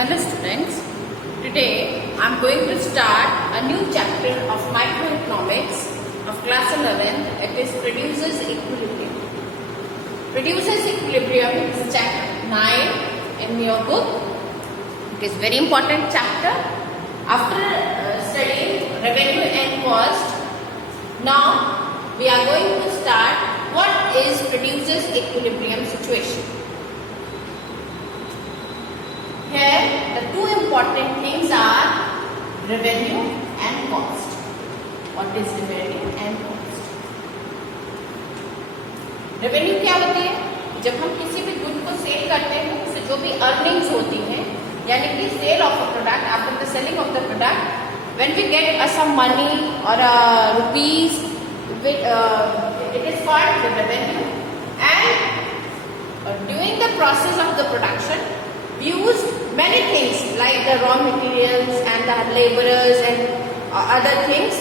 Hello students, today I am going to start a new chapter of microeconomics of class 11. It is Producers Equilibrium. Producers Equilibrium is chapter 9 in your book. It is very important chapter. After studying revenue and cost, now we are going to start what is Producers Equilibrium situation. Here, the two important things are revenue and cost. What is revenue and cost? Revenue क्या होती है? जब हम किसी भी good को cell करते हैं, उससे जो भी अर्निंग्स होती हैं, यानी कि sale of a product, after the selling of the product, when we get some money or rupees, it is called the revenue. And during the process of the production, we use many things like the raw materials and the laborers and other things.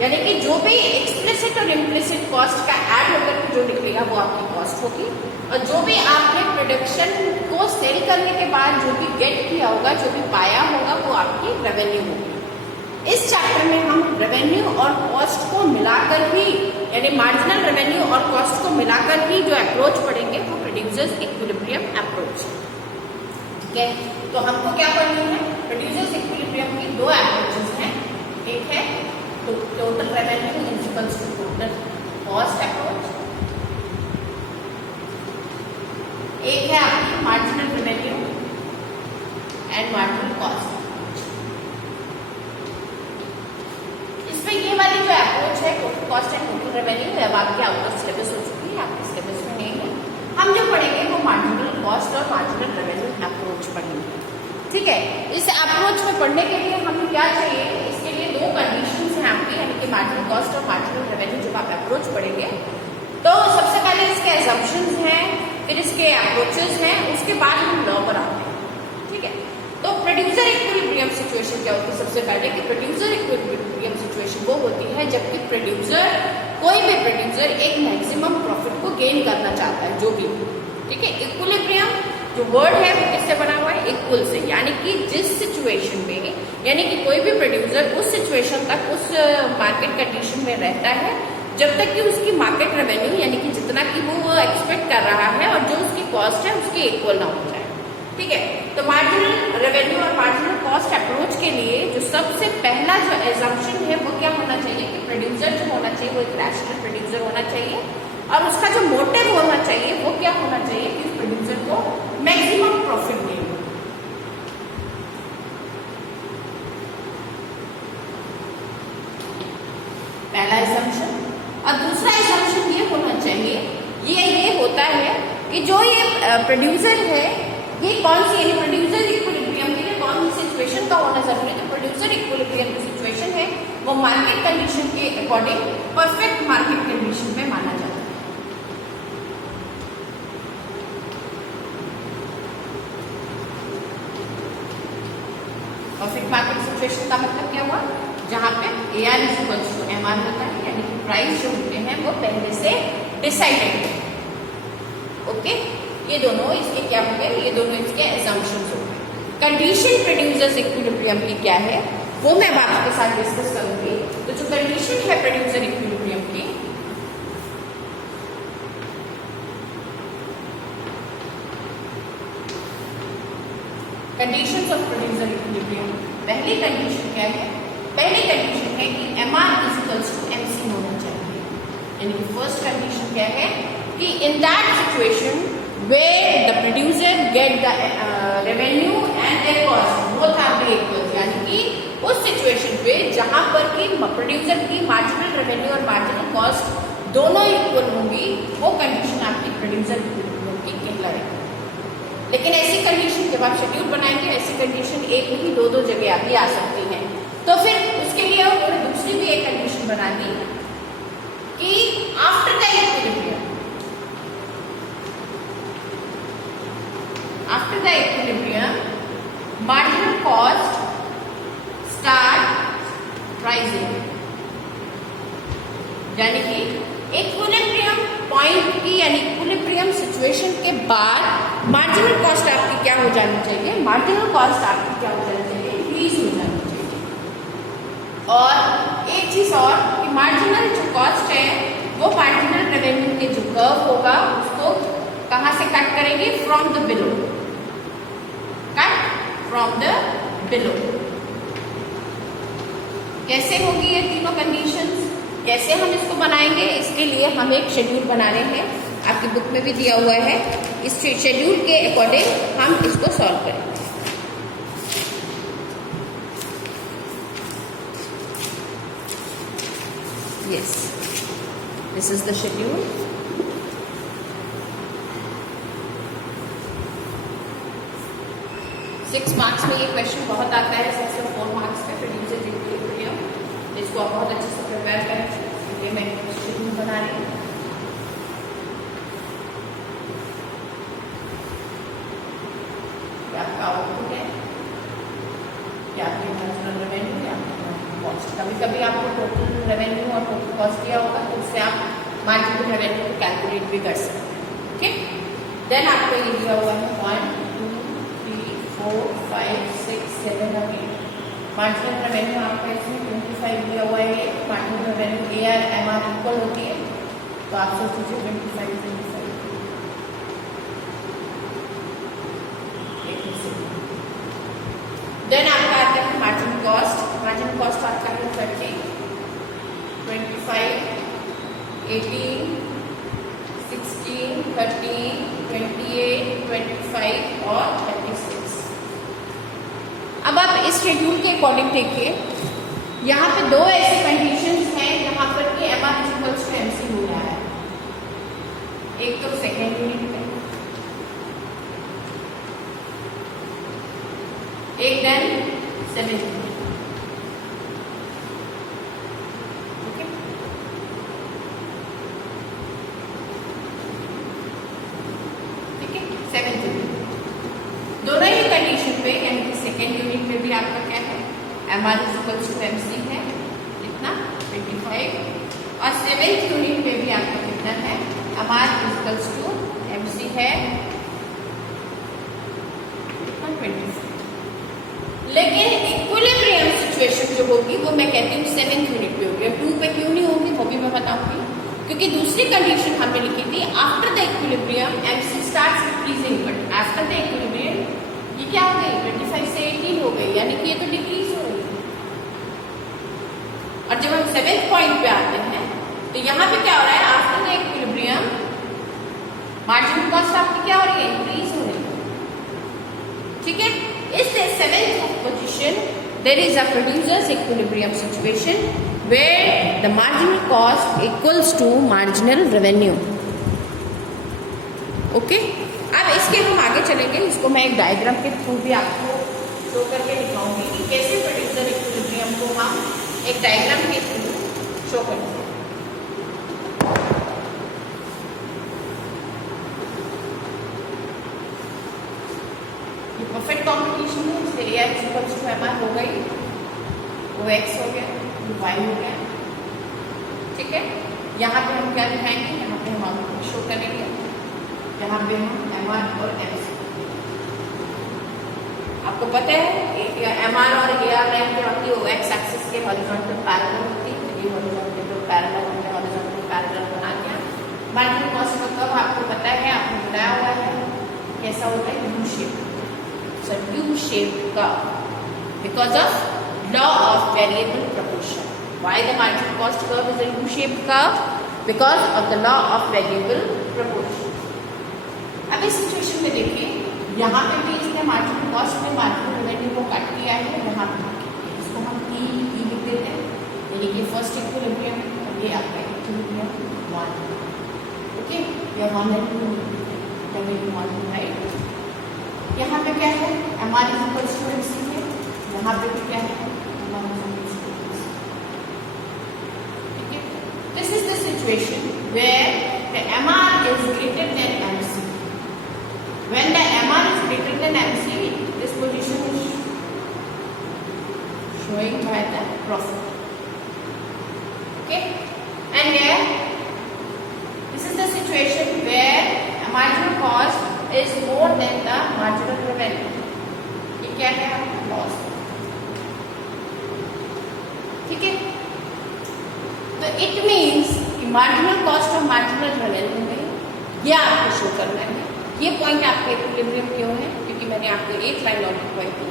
यानी कि जो भी explicit और implicit cost का add होकर के जो निकलेगा वो आपकी कॉस्ट होगी, और जो भी आपने प्रोडक्शन को सेल करने के बाद जो भी गेट किया होगा, जो भी पाया होगा, वो आपकी रेवेन्यू होगी। इस चैप्टर में हम रेवेन्यू और कॉस्ट को मिलाकर ही, यानी मार्जिनल रेवेन्यू और कॉस्ट को मिलाकर ही जो अप्रोच पढ़ेंगे वो प्रोड्यूसर्स इक्विलिब्रियम अप्रोच। ठीक है, तो हमको क्या पढ़नी है? प्रोड्यूसर्स इक्विलिब्रियम की दो अप्रोचेस हैं। एक है total revenue is equals to total cost approach, एक है आपकी marginal revenue and marginal cost. इसमें ये वाली जो अप्रोच है total cost and total revenue, अब आपके आउट ऑफ सिलेबस हो चुकी है, आपके सिलेबस में नहीं है। हम जो पढ़ेंगे वो मार्जिनल कॉस्ट और मार्जिनल रेवेन्यू अप्रोच पढ़ेंगे। ठीक है, इस अप्रोच में पढ़ने के लिए हमें क्या चाहिए? इसके लिए दो कंडीशंस हैं आपकी, यानी कि मार्जिनल कॉस्ट और मार्जिनल रेवेन्यू जब आप अप्रोच पढ़ेंगे तो सबसे पहले इसके असम्पशंस हैं, फिर इसके अप्रोचेस हैं, उसके बाद हम लॉ पर आते हैं। ठीक है, तो प्रोड्यूसर इक्विलिब्रियम सिचुएशन क्या होती है? सबसे पहले कि प्रोड्यूसर इक्विलिब्रियम सिचुएशन वो होती है जबकि प्रोड्यूसर, कोई भी प्रोड्यूसर एक मैक्सिमम प्रॉफिट को गेन करना चाहता है, जो भी। ठीक है, इक्विलिब्रियम जो वर्ड है वो किससे बना हुआ है? इक्वल से, यानी कि जिस सिचुएशन में, यानी कि कोई भी प्रोड्यूसर उस सिचुएशन तक, उस मार्केट कंडीशन में रहता है जब तक कि उसकी मार्केट रेवेन्यू, यानी कि जितना कि वो एक्सपेक्ट कर रहा है और जो उसकी कॉस्ट है उसके इक्वल ना हो जाए। ठीक है, तो मार्जिनल रेवेन्यू और मार्जिनल कॉस्ट अप्रोच के लिए जो सबसे पहला जो एजम्पशन है वो क्या होना चाहिए कि प्रोड्यूसर जो होना चाहिए वो एक रैशनल प्रोड्यूसर होना चाहिए, और उसका जो मोटिव होना चाहिए वो क्या होना चाहिए कि उस प्रोड्यूसर को मैक्सिमम प्रॉफिट मिले। पहला एजम्पशन। और दूसरा एजम्पशन ये होना चाहिए, ये होता है कि जो ये प्रोड्यूसर है, ये कौन सी, यानी प्रोड्यूसर इक्विलिब्रियम के लिए कौन सी सिचुएशन का होना जरूरी है? तो प्रोड्यूसर इक्विलिब्रियम की सिचुएशन है वो मार्केट कंडीशन के अकॉर्डिंग परफेक्ट मार्केट कंडीशन में माना जाता है। परफेक्ट मार्केट सिचुएशन का मतलब क्या हुआ? जहां पे AR is equals to MR होता है, यानी कि प्राइस जो होते हैं वो पहले से डिसाइडेड है। ओके, ये दोनों इसके क्या हो गए? ये दोनों इसके असम्पशंस हो गए। कंडीशन प्रोड्यूसर्स इक्विलिब्रियम की क्या है वो मैं अब आपके साथ डिस्कस करूंगी। तो जो कंडीशन है प्रोड्यूसर इक्विलिब्रियम की, कंडीशंस ऑफ प्रोड्यूसर इक्विलिब्रियम, पहली कंडीशन क्या है? पहली कंडीशन है कि MR is equals to MC होना चाहिए, यानी कि फर्स्ट कंडीशन क्या है कि in that situation where the producer get the revenue and their cost both are equal, यानी कि उस सिचुएशन पे जहां पर कि प्रोड्यूसर की मार्जिनल रेवेन्यू और मार्जिनल कॉस्ट दोनों इक्वल होंगी, वो कंडीशन आपकी प्रोड्यूसर इक्विलिब्रियम की कहलाएगी। लेकिन ऐसी कंडीशन जब आप शेड्यूल बनाएंगे, ऐसी कंडीशन एक नहीं दो जगह भी आ सकती है, तो फिर उसके लिए उन्होंने दूसरी भी एक कंडीशन बना दी कि after the equilibrium, after the equilibrium, marginal cost start rising, यानी कि इक्विलिब्रियम पॉइंट की, यानी इक्विलिब्रियम सिचुएशन के बाद मार्जिनल कॉस्ट आपकी क्या हो जानी चाहिए, मार्जिनल कॉस्ट आपकी क्या हो जानी चाहिए, इंक्रीज हो जानी चाहिए। और एक चीज और कि मार्जिनल जो कॉस्ट है वो मार्जिनल रेवेन्यू के जो कर्व होगा उसको कहां से कट करेंगे, from the below, cut from the below. कैसे होगी ये तीनों कंडीशंस, कैसे हम इसको बनाएंगे, इसके लिए हम एक शेड्यूल बना रहे हैं, आपकी बुक में भी दिया हुआ है। इस शेड्यूल के अकॉर्डिंग हम इसको सॉल्व करेंगे। Yes, this is the schedule. Six marks में ये क्वेश्चन बहुत आता है, 6 और 4 मार्क्स का शेड्यूल से इसको आप बहुत अच्छे से प्रिपेयर करें। ये मैं शेड्यूल बना रही हूँ। आपका आउटपुट है, या आपके मार्जिनल रेवेन्यू या कॉस्ट। कभी कभी आपको टोटल रेवेन्यू और टोटल कॉस्ट दिया होगा तो उससे आप मार्जिनल रेवेन्यू को कैलकुलेट भी कर सकते हैं। ठीक, देन आपको ये दिया हुआ है 1 2 3 4 5 6 7 और 8। मार्जिनल रेवेन्यू आपका इसमें 25 दिया हुआ है। Marginal revenue AR MR equal होती है, तो आप सोच लीजिए 25 25। देन आपका आता है मार्जिनल कॉस्ट। मार्जिनल कॉस्ट आपका है 30 25 18 16 13 28 25 और 36। अब आप इस शेड्यूल के अकॉर्डिंग देखिए, यहाँ पे दो ऐसे कंडीशंस हैं जहां पर कि MR इक्वल्स टू MC हो रहा है। एक तो सेकेंड यूनिट में, एक देन 7th यूनिट। ओके, ठीक है, 7th यूनिट। दोनों ही कंडीशन पे, यानी कि सेकेंड यूनिट में भी आपका क्या है, MR इक्वल्स टू MC है, कितना 25, और 7th यूनिट में भी आपका कितना है, MR इक्वल्स टू MC है, कितना 25। लेकिन इक्विलिब्रियम सिचुएशन जो होगी वो मैं कहती हूँ 7th यूनिट पे होगी। 2 पे क्यों नहीं होगी वो भी मैं बताऊंगी, क्योंकि दूसरी कंडीशन हमने लिखी थी after the equilibrium MC starts increasing, but after the equilibrium ये क्या हो गई, 25 से 18 हो गई, यानी कि ये तो डिक्रीज हो गई। और जब हम 7th पॉइंट पे आते हैं तो यहाँ पे क्या हो रहा है, after the equilibrium marginal cost आपकी क्या हो रही है, इंक्रीज हो रही है। ठीक है, इस 7th position there is a producer's equilibrium situation where the marginal cost equals to marginal revenue. Okay, अब इसके हम आगे चलेंगे। इसको मैं एक डायग्राम के थ्रू भी आपको शो करके दिखाऊंगी कि कैसे प्रोड्यूसर इक्विलिब्रियम को हम एक डायग्राम के थ्रू शो करेंगे। परफेक्ट कॉम्बिनेशन है, इसलिए AR इक्वल्स टू MR हो गई, OX हो गया, Y हो गया। ठीक है, यहाँ पे हम क्या दिखाएंगे, यहाँ पे हम आउटपुट शो करेंगे, यहाँ पे हम MR और MC। आपको पता है MR और AR लाइन जो आपकी OX एक्सिस के हॉरिजॉन्टल पैरेलल होती है, ये हॉरिजॉन्टल पैरेलल हमने हॉरिजॉन्टल पैरेलल बना दिया। मार्जिनल कॉस्ट का कर्व आपको पता है, आपने बताया हुआ है कैसा होता है, U shape, U-shaped curve because of law of variable proportion. Why the marginal cost curve is a U-shaped curve? Because of the law of variable proportion. अब इस सिचुएशन में देखिए, यहाँ पे भी इसने मार्जिनल कॉस्ट में मार्जिनल रेवेन्यू को कट किया है, यहाँ पे इसको हम E लिख देते हैं, यानी कि फर्स्ट इक्विलिब्रियम और ये आपका इक्विलिब्रियम 1। ओके, या 1 and 2 राइट। यहाँ पे क्या है, MR इक्वल्स टू MC है, यहाँ पे भी क्या है, ठीक है। This is the situation where the MR is greater than MC। When the MR is greater than MC, this position is showing by the profit. Okay, and here this is the situation where marginal cost is more than the marginal revenue. ये क्या है आपका loss, ठीक है। तो it means कि marginal cost और marginal revenue में ये आपको शो करना है। ये पॉइंट आपके इक्विलिब्रियम क्यों है, क्योंकि मैंने आपको एक लाइन और लिखवाई थी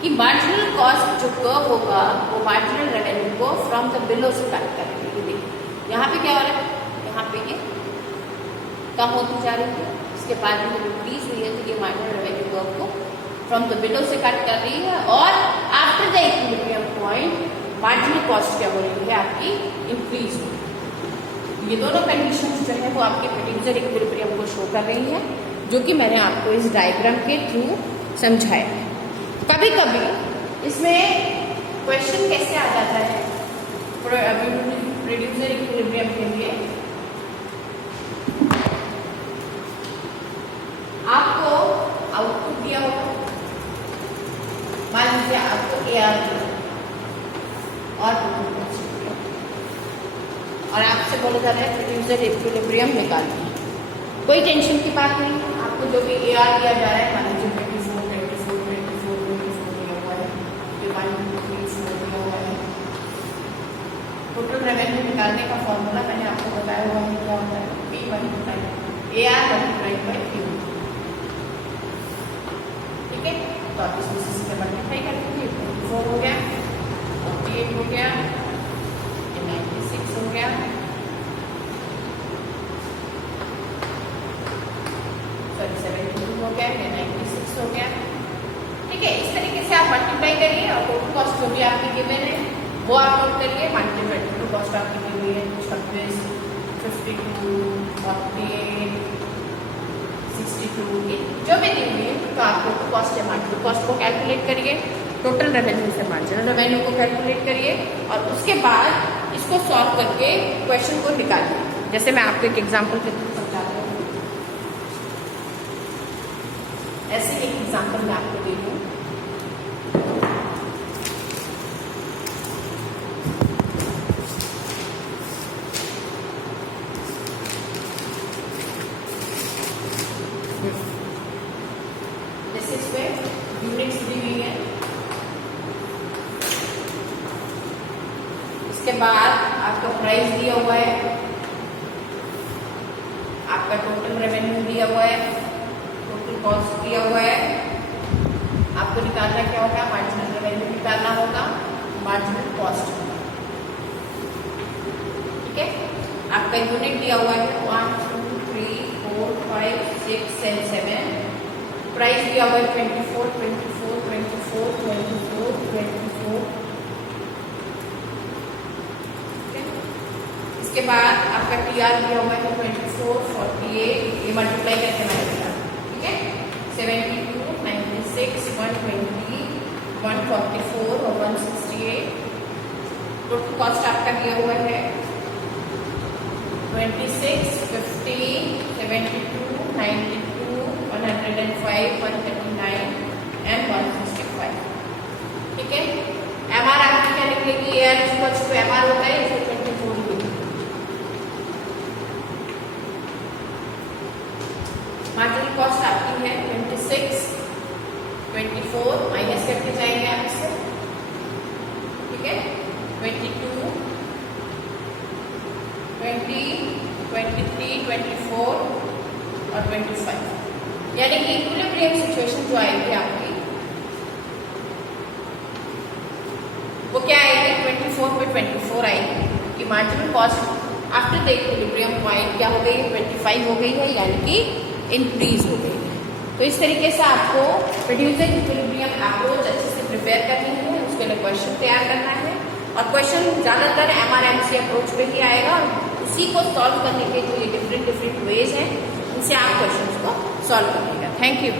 कि मार्जिनल कॉस्ट जो कर्व होगा वो मार्जिनल रेवेन्यू को फ्रॉम द बिलो से कट करेंगे। ये देखिए यहाँ पे क्या हो रहा है, यहाँ पे ये कम होती जा रही है, इसके बाद में इंक्रीज हुई है, तो ये मार्जिनल रेवेन्यू कर्व को फ्रॉम द बिलो से कट कर रही है। और after the equilibrium point marginal cost क्या हो रही है आपकी, इंक्रीज हो रही है। ये दोनों कंडीशंस जो है वो आपके प्रोड्यूसर इक्विलिब्रियम को शो कर रही है, जो कि मैंने आपको इस डायग्राम के थ्रू समझाया है। कभी कभी इसमें क्वेश्चन कैसे आ जाता है प्रोड्यूसर इक्विलिब्रियम के लिए, आपको आउटपुट दिया होगा, मान लीजिए आपको AR दिया और आपसे बोला जा रहा है प्रोड्यूसर इक्विलिब्रियम निकालना। कोई टेंशन की बात नहीं, आपको जो भी AR दिया जा रहा है, मान लीजिए 24 दिया हुआ है, 1 दिया हुआ है। टोटल रेवेन्यू निकालने का फॉर्मूला मैंने आपको बताया हुआ है, क्या होता है P × AR × Q, ठीक है। तो आप इसमें से इसमें मल्टीप्लाई कर दीजिए, 24 हो गया, 48 हो गया, 96 हो गया, सॉरी 72 हो गया, 96 हो गया, ठीक है। इस तरीके से आप मल्टीप्लाई करिए और टोटल कॉस्ट जो भी आपकी गिवन है वो आप नोट करिए। मल्टीप्लाई टोटल कॉस्ट आपकी गिवन है 26, 52, 48, 62, जो भी दी हुई है, तो आप टोटल कॉस्ट या मार्जिनल कॉस्ट को कैलकुलेट करिए, टोटल रेवेन्यू से मार्जिनल रेवेन्यू को कैलकुलेट करिए और उसके बाद इसको सॉल्व करके क्वेश्चन को निकालिए। जैसे मैं आपको एक एग्जांपल के थ्रू समझाती हूँ, ऐसे एक एग्जांपल मैं आपको दे दूँ। जैसे इसमें यूनिट्स दी हुई है, इसके बाद आपका प्राइस दिया हुआ है, आपका टोटल रेवेन्यू दिया हुआ है, टोटल कॉस्ट दिया हुआ है। आपको निकालना क्या होगा, मार्जिनल रेवेन्यू निकालना होगा, मार्जिनल कॉस्ट, ठीक है। आपका यूनिट दिया हुआ है 1, 2, 3, 4, 5, 6 and 7। प्राइस दिया हुआ है 24, 24, 24, 24, 24। इसके बाद आपका TR दिया हुआ है 24, 48, ये मल्टीप्लाई करके मैंने दिया, ठीक है। 72, 96, 120, 144 और 168। टोटल कॉस्ट आपका दिया हुआ है 26, 50, 72, 92, 105, 139 and 165, ठीक है। MR आपकी क्या निकलेगी, AR = MR होता है, इसे 24 लिखिए। मार्जिनल कॉस्ट आपकी है 26, 24 माइनस करके जाएंगे आप इससे, ठीक है। 22, 20, 23, 24 और 25, यानी कि इक्विलिब्रियम सिचुएशन जो आएगी आपकी वो क्या आएगी, 24 पे 24 आएगी, कि marginal cost after the equilibrium point क्या हो गई, 25 हो गई है, यानी कि इंक्रीज हो गई है। तो इस तरीके से आपको प्रोड्यूसर इक्विलिब्रियम अप्रोच अच्छे से प्रिपेयर करनी है, उसके लिए क्वेश्चन तैयार करना है और क्वेश्चन ज़्यादातर MRMC अप्रोच पे ही आएगा और उसी को सॉल्व करने के जो ये डिफरेंट वेज हैं, इनसे आप क्वेश्चन को सॉल्व करिएगा। Thank you.